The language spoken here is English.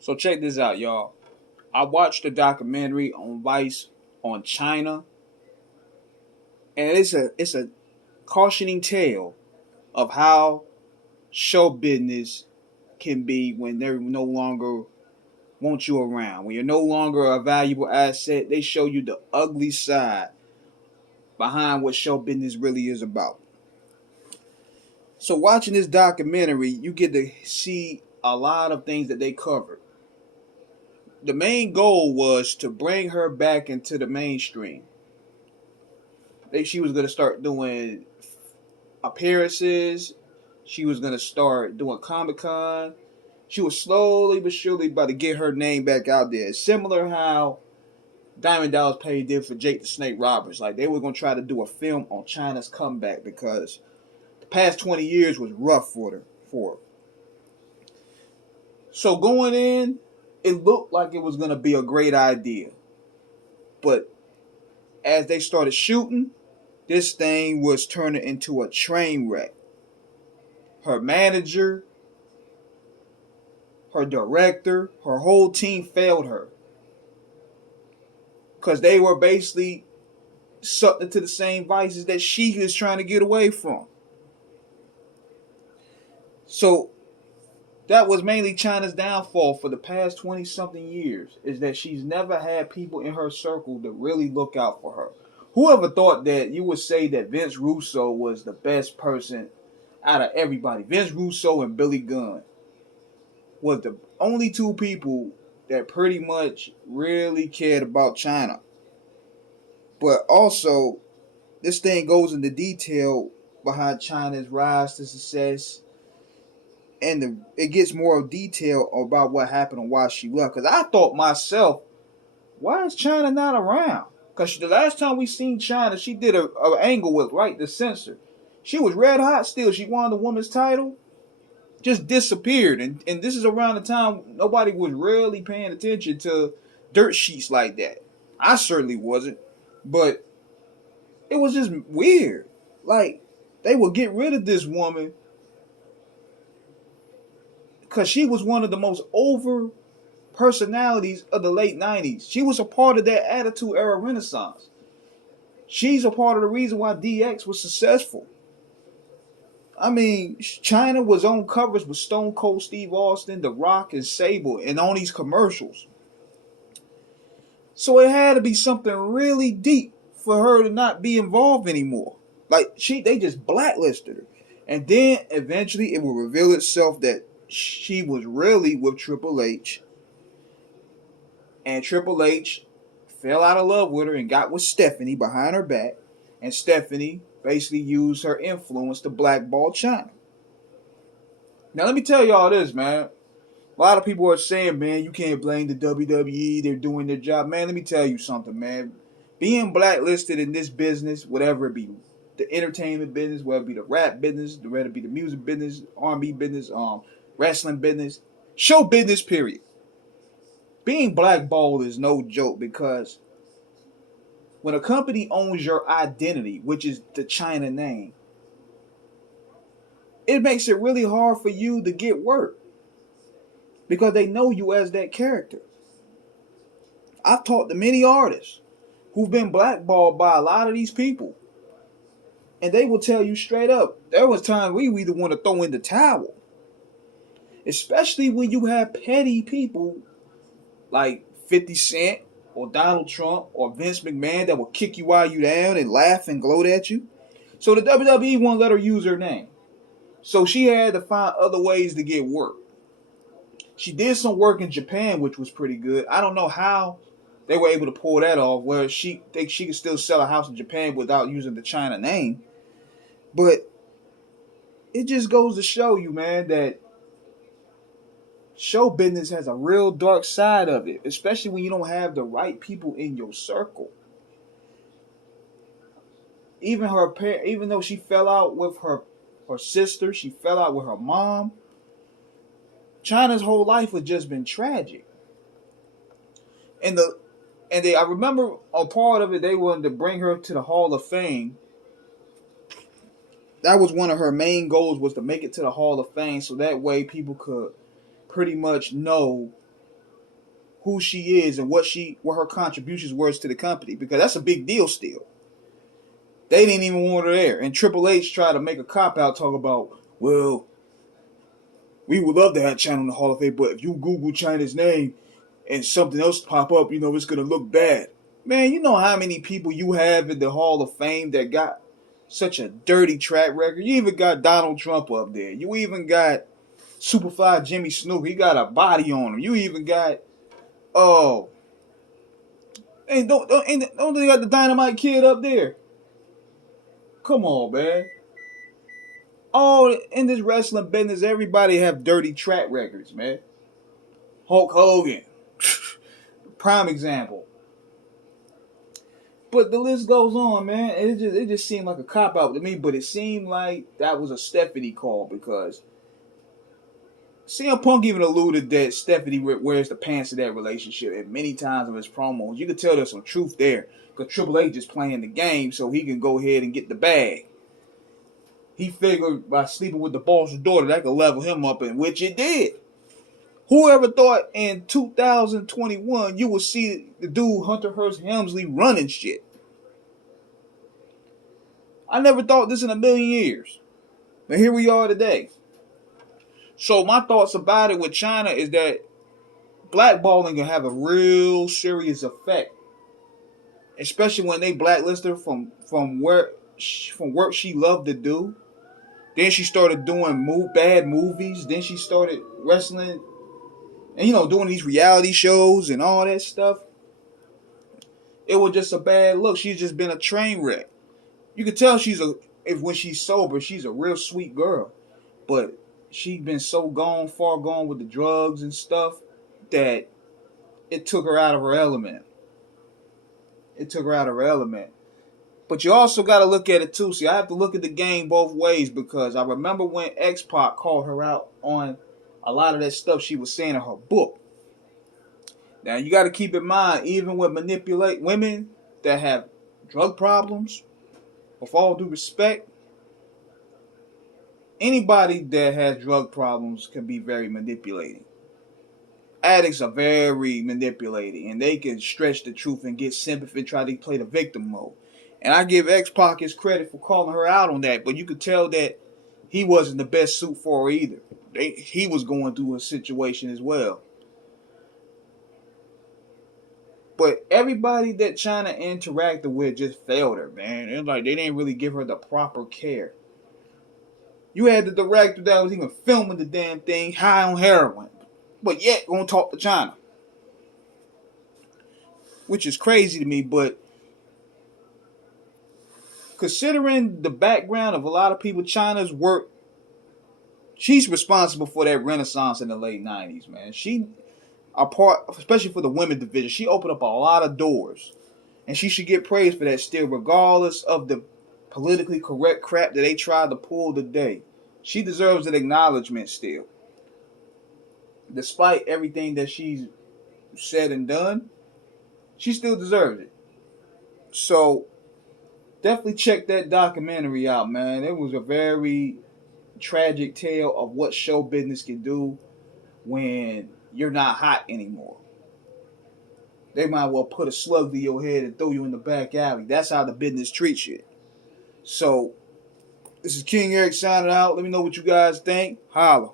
So check this out, y'all. I watched a documentary on Vice on China, and it's a cautioning tale of how show business can be when they no longer want you around. When you're no longer a valuable asset, they show you the ugly side behind what show business really is about. So watching this documentary, you get to see a lot of things that they covered. The main goal was to bring her back into the mainstream. She was going to start doing appearances. She was going to start doing Comic Con. She was slowly but surely about to get her name back out there. Similar how Diamond Dallas Page did for Jake the Snake Roberts. Like, they were going to try to do a film on Chyna's comeback because the past 20 years was rough for her. So going in, it looked like it was going to be a great idea. But as they started shooting, this thing was turning into a train wreck. Her manager, her director, her whole team failed her. Because they were basically sucked into the same vices that she was trying to get away from. So that was mainly Chyna's downfall for the past 20-something years, is that she's never had people in her circle to really look out for her. Whoever thought that you would say that Vince Russo was the best person out of everybody? Vince Russo and Billy Gunn was the only two people that pretty much really cared about Chyna. But also, this thing goes into detail behind Chyna's rise to success, and it gets more detail about what happened and why she left. Because I thought myself, why is Chyna not around? Because the last time we seen Chyna, she did a angle with, right, the censor. She was red hot still. She won the women's title. Just disappeared. And this is around the time nobody was really paying attention to dirt sheets like that. I certainly wasn't. But it was just weird. Like, they would get rid of this woman because she was one of the most over personalities of the late 90s. She was a part of that Attitude Era renaissance. She's a part of the reason why DX was successful. I mean, Chyna was on covers with Stone Cold Steve Austin, The Rock, and Sable, and on these commercials. So it had to be something really deep for her to not be involved anymore. Like, they just blacklisted her. And then eventually it will reveal itself that she was really with Triple H. And Triple H fell out of love with her and got with Stephanie behind her back. And Stephanie basically used her influence to blackball Chyna. Now let me tell y'all this, man. A lot of people are saying, man, you can't blame the WWE. They're doing their job. Man, let me tell you something, man. Being blacklisted in this business, whatever it be, the entertainment business, whether it be the rap business, whether it be the music business, R&B business, wrestling business, show business, period. Being blackballed is no joke, because when a company owns your identity, which is the Chyna name, it makes it really hard for you to get work because they know you as that character. I've talked to many artists who've been blackballed by a lot of these people, and they will tell you straight up, there was times we either want to throw in the towel, especially when you have petty people like 50 Cent or Donald Trump or Vince McMahon that will kick you while you down and laugh and gloat at you. So the WWE won't let her use her name. So she had to find other ways to get work. She did some work in Japan, which was pretty good. I don't know how they were able to pull that off, where she could still sell a house in Japan without using the Chyna name. But it just goes to show you, man, that show business has a real dark side of it, especially when you don't have the right people in your circle. Even though she fell out with her sister, she fell out with her mom. Chyna's whole life has just been tragic. I remember a part of it, they wanted to bring her to the Hall of Fame. That was one of her main goals, was to make it to the Hall of Fame, so that way people could pretty much know who she is and what her contributions were to the company, because that's a big deal still. They didn't even want her there. And Triple H tried to make a cop-out talk about, well, we would love to have Chyna in the Hall of Fame, but if you Google Chyna's name and something else pop up, it's going to look bad. Man, you know how many people you have in the Hall of Fame that got such a dirty track record? You even got Donald Trump up there. You even got Superfly Jimmy Snuka. He got a body on him. You even got, and don't they got the Dynamite Kid up there? Come on, man. Oh, in this wrestling business, everybody have dirty track records, man. Hulk Hogan, prime example. But the list goes on, man. It just seemed like a cop out to me. But it seemed like that was a Stephanie call, because CM Punk even alluded that Stephanie wears the pants of that relationship, and many times in his promos, you could tell there's some truth there. Because Triple H is playing the game so he can go ahead and get the bag. He figured by sleeping with the boss's daughter, that could level him up, in which it did. Whoever thought in 2021 you would see the dude Hunter Hearst Helmsley running shit? I never thought this in a million years. But here we are today. So my thoughts about it with Chyna is that blackballing can have a real serious effect, especially when they blacklist her from work she loved to do. Then she started doing bad movies. Then she started wrestling and doing these reality shows and all that stuff. It was just a bad look. She's just been a train wreck. You can tell when she's sober, she's a real sweet girl. But she's been so far gone with the drugs and stuff, that it took her out of her element. But you also got to look at it too. See, I have to look at the game both ways, because I remember when XPac called her out on a lot of that stuff she was saying in her book. Now, you got to keep in mind, even with manipulate women that have drug problems, with all due respect, anybody that has drug problems can be very manipulating. Addicts are very manipulating, and they can stretch the truth and get sympathy and try to play the victim mode. And I give X-Pac his credit for calling her out on that, but you could tell that he wasn't the best suit for her either. He was going through a situation as well. But everybody that Chyna interacted with just failed her, man. It's like they didn't really give her the proper care. You had the director that was even filming the damn thing high on heroin, but yet gonna talk to Chyna, which is crazy to me. But considering the background of a lot of people, Chyna's work, she's responsible for that renaissance in the late 90s, man. Especially for the women's division, she opened up a lot of doors. And she should get praise for that still, regardless of the politically correct crap that they tried to pull today. She deserves an acknowledgement still. Despite everything that she's said and done, she still deserves it. So, definitely check that documentary out, man. It was a very tragic tale of what show business can do when you're not hot anymore. They might well put a slug to your head and throw you in the back alley. That's how the business treats you. So, this is King Eric signing out. Let me know what you guys think. Holla.